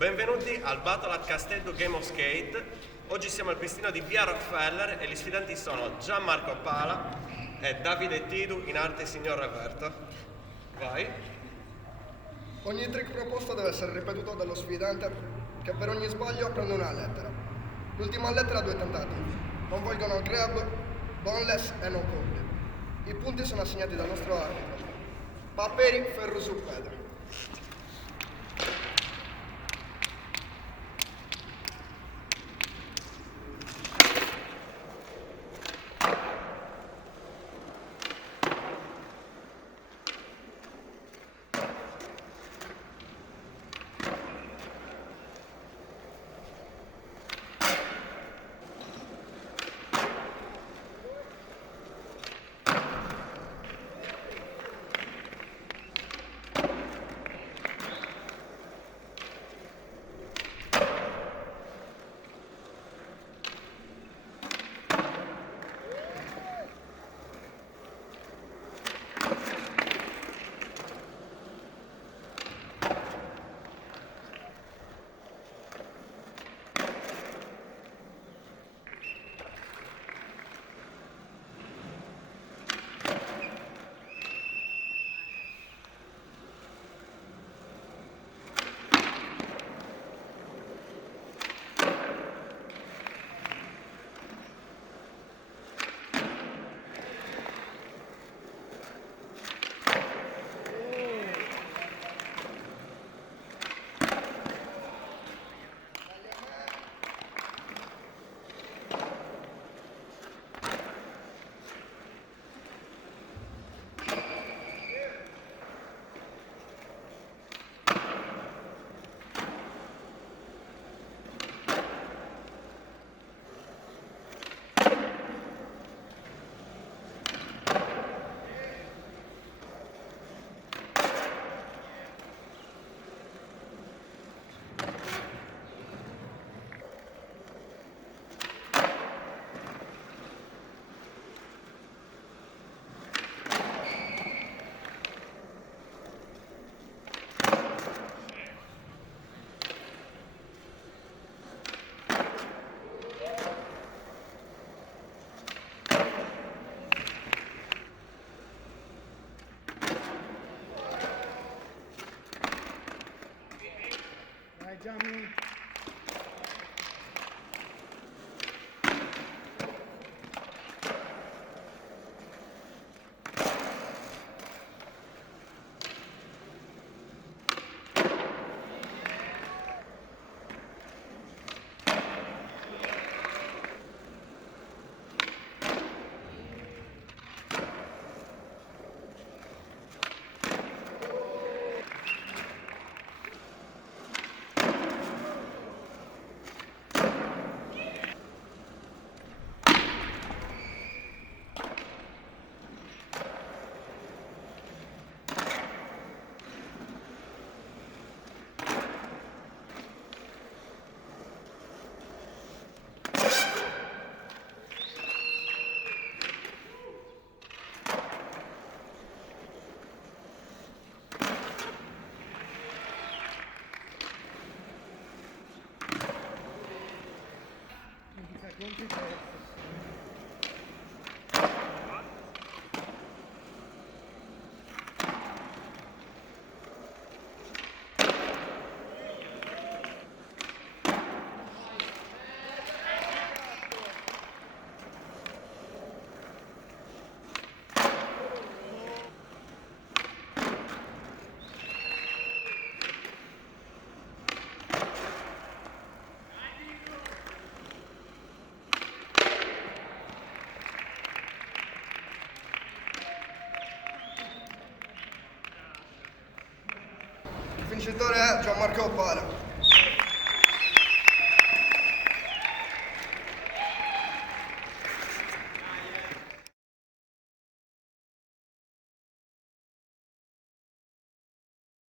Benvenuti al Battle at Castello Game of Skate. Oggi siamo al pistino di via Rockefeller e gli sfidanti sono Gianmarco Pala e Davide Tidu, in arte Signor Reverto. Vai. Ogni trick proposto deve essere ripetuto dallo sfidante che per ogni sbaglio prende una lettera. L'ultima lettera ha 2 tentativi. Non volgono grab, boneless e no coppie. I punti sono assegnati dal nostro arbitro. Paperi, ferro su pedra. Gianni. Il vincitore è Gianmarco Pala.